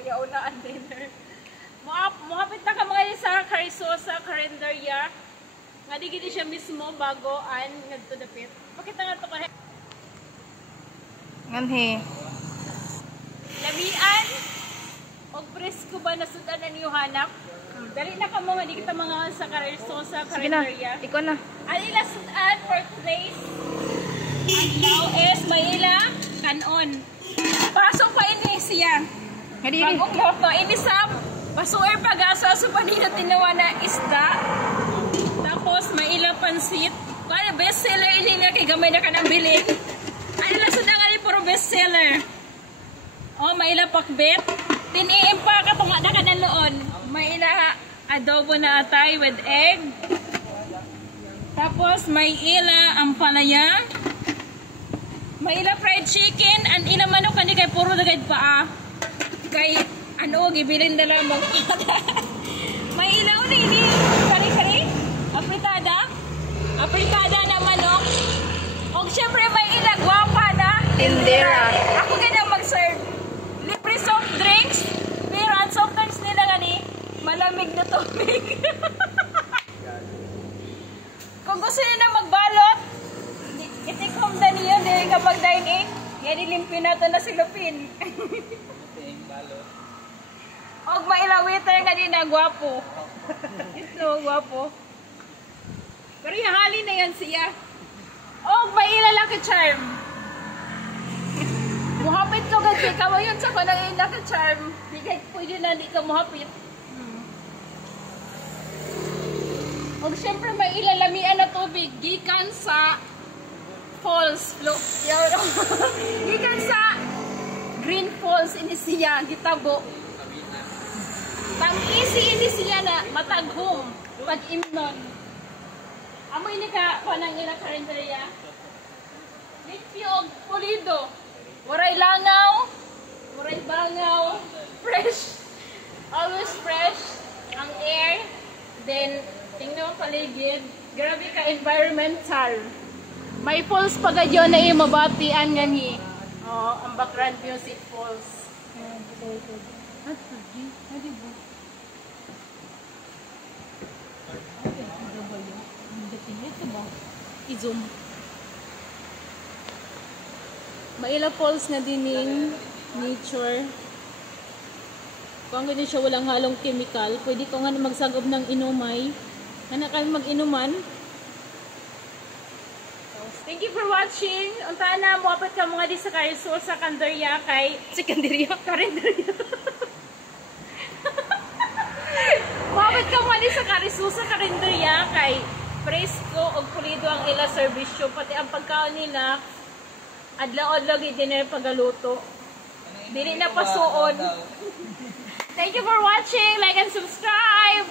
yaw na ang dinner. Muhapit na ka mga sa Carisosa Carinderia. Nga di gini siya mismo bago an nagtudapit. Pakita nga to ka. Nganhe. Lamian og presko ba na sudan ang iyohanap? Dali na ka mo nga di kita mga sa Carisosa Carinderia. Ikaw na. Ang ila sudan for today's adlaw is may ila kanon. Pasok pa ini siya. Bagong loto. Ini sa pasuer pag-asa sa panina tinawa na isda. Tapos may ila pansit. Kaya bestseller ini na kay gamay na ka ng biling. Ano lang sudan nga ni puro bestseller. Oh, may ila pakbet. Tiniim pa ka tunga na ka na noon. May ila adobo na atay with egg. Tapos may ila ampalaya. May ila fried chicken. Ang ila manok ni kay puro dagad paa. Kay ano, gibilin na lang magpata. May ila ini kari-kari. Apritada na manok. O syempre may ila guwapa na Tindera. Ako ganyan mag-serve. Libre soft drinks. Pero ang soft drinks nila gani, malamig na tubig. Kung gusto nyo na magbalot, i-take home na niyo dahil kapag dine-in, yan ilimpin natin na silupin. Og mailawiter nga din na gwapo. Ito, gwapo. Pero hali na yan siya. Og mailalaki charm. Muhapit ko kasi kamo yun sa panangin na ka-charm. Di ka pwede na di ka muhapit. Og syempre may ilalamian na tubig gikan sa falls. Gikan sa Green Falls ini siya gitabo. Pang easy ini siya na mataghom pag imnon. Amo ini ka panangin na Carinderia. Limpyo og pulido. Waray langaw, waray bangaw, fresh, always fresh ang air. Then, tingnan mo paligid, grabe ka environmental. May falls pa gadyo na yung mabatian nga ni. Oh, ang background music falls. I-zoom. Maila falls na dining nature. Kung ganyan siya walang halong chemical, pwede ko nga magsagop ng inumay. Hana kami mag-inuman. Thank you for watching. Untaan na, muapat ka mga di sa Carisosa Carinderia kay... Carinderia? Carinderia. Muapat ka mga di sa Carisosa Carinderia kay presko o pulido ang ila servisyo. Pati ang pagkaon nila, adlaw-adlaw din na pagaluto. Dili na pasuon. Thank you for watching. Like and subscribe.